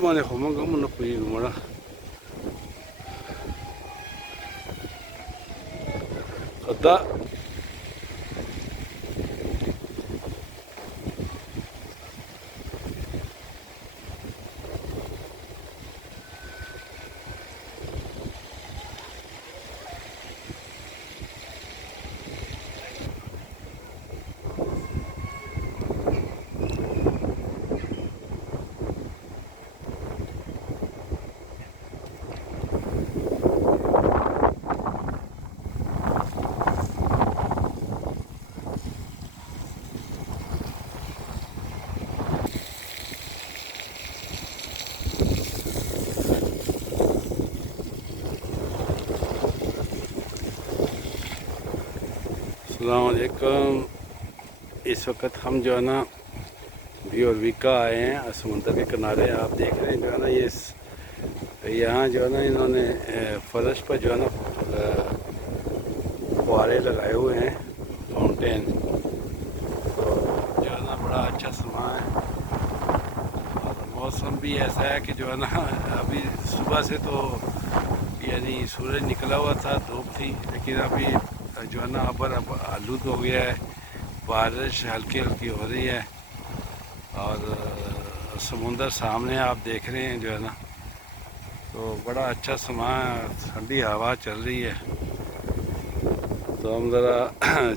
مانے خوما گم نہ کوئی گمڑا خدا السلام علیکم۔ اس وقت ہم جو ہے نا بھی اور ویکا آئے ہیں سمندر کے کنارے۔ آپ دیکھ رہے ہیں جو ہے نا یہاں جو ہے نا انہوں نے فرش پر جو ہے نا فوارے لگائے ہوئے ہیں، فاؤنٹین، تو جو ہے نا بڑا اچھا سما ہے اور موسم بھی ایسا ہے کہ جو ہے نا ابھی صبح سے تو یعنی سورج نکلا ہوا تھا، دھوپ تھی، لیکن ابھی جو ہے نا اب آلود ہو گیا ہے، بارش ہلکی ہلکی ہو رہی ہے اور سمندر سامنے آپ دیکھ رہے ہیں جو ہے نا، تو بڑا اچھا سما ہے، ٹھنڈی ہوا چل رہی ہے۔ تو ہم ذرا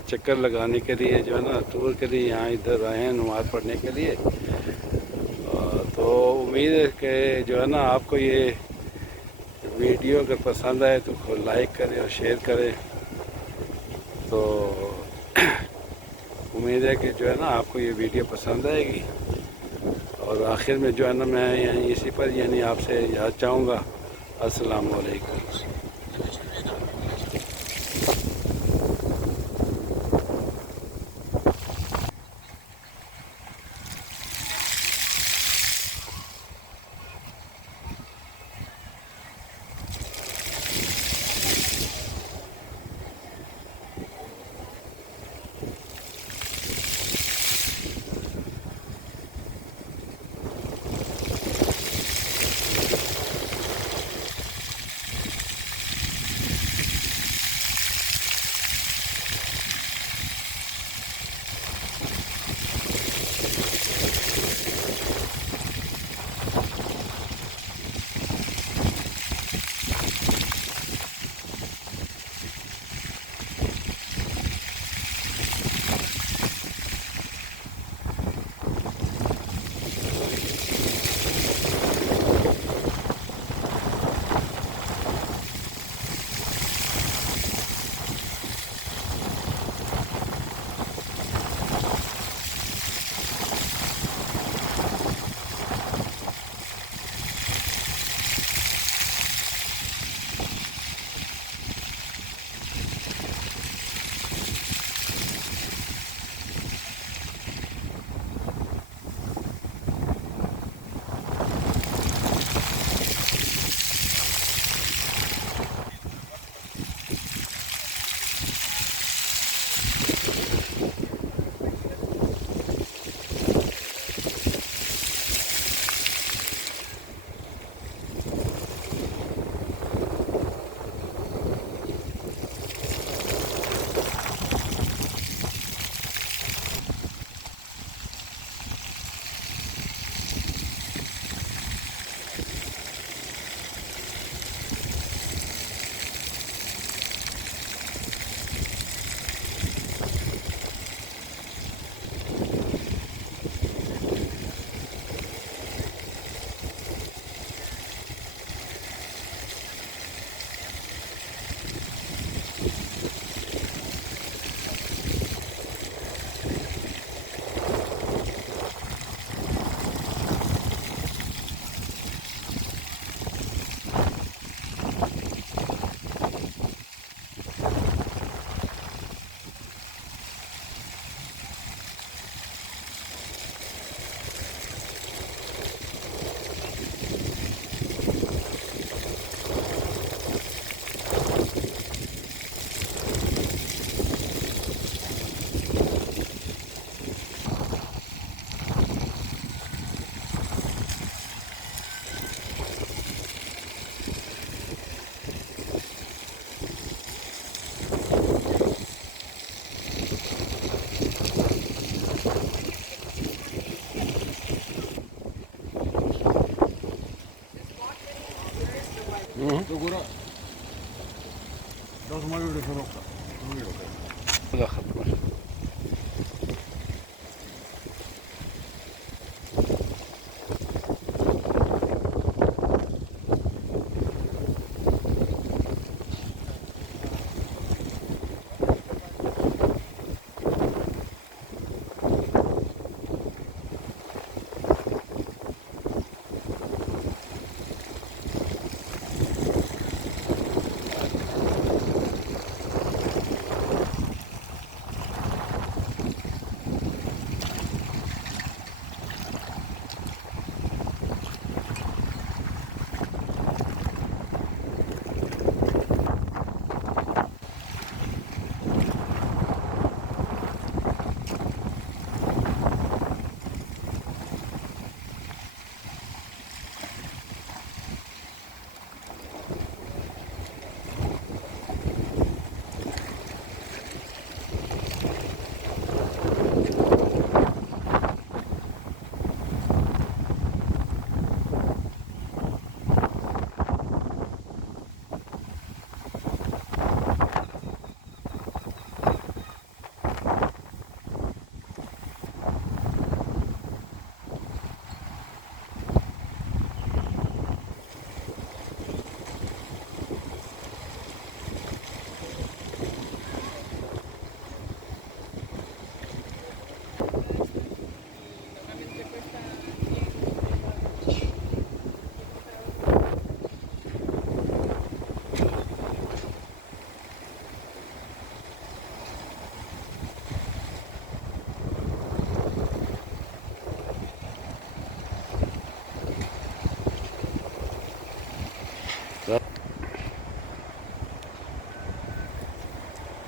چکر لگانے کے لیے جو ہے نا ٹور کے لیے یہاں ادھر آئے ہیں نماز پڑھنے کے لیے، تو امید ہے کہ جو ہے نا آپ کو یہ ویڈیو اگر پسند آئے تو لائک کریں اور شیئر کریں۔ تو امید ہے کہ جو ہے نا آپ کو یہ ویڈیو پسند آئے گی، اور آخر میں جو ہے نا میں یعنی اسی پر یعنی آپ سے یاد چاہوں گا، السلام علیکم۔ هذا خطوة.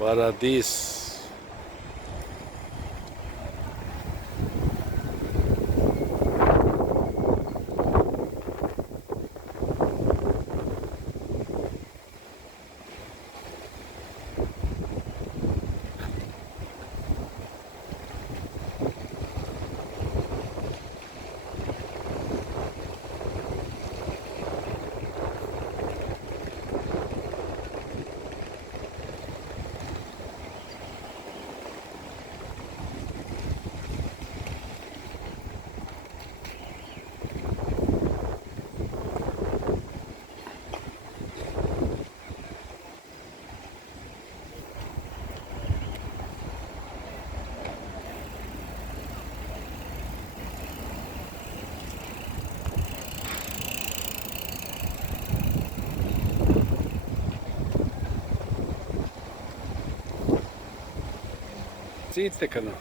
Paradis. Zitte كمان.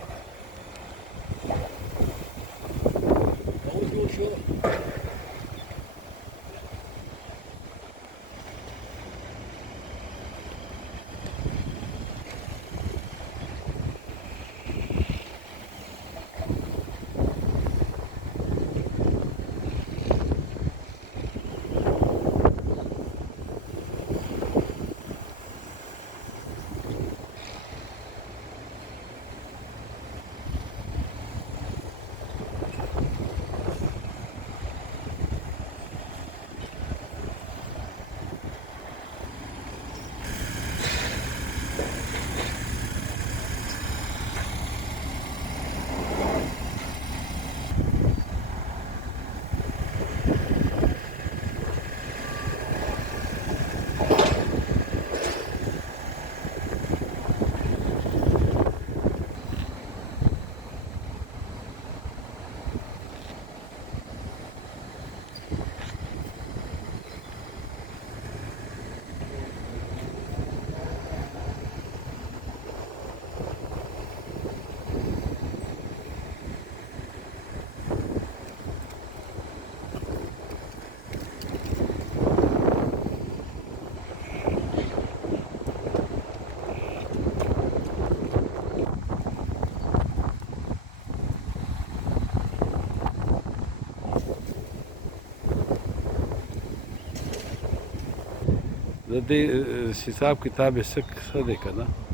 د دې حساب کتاب یې څه دی که نه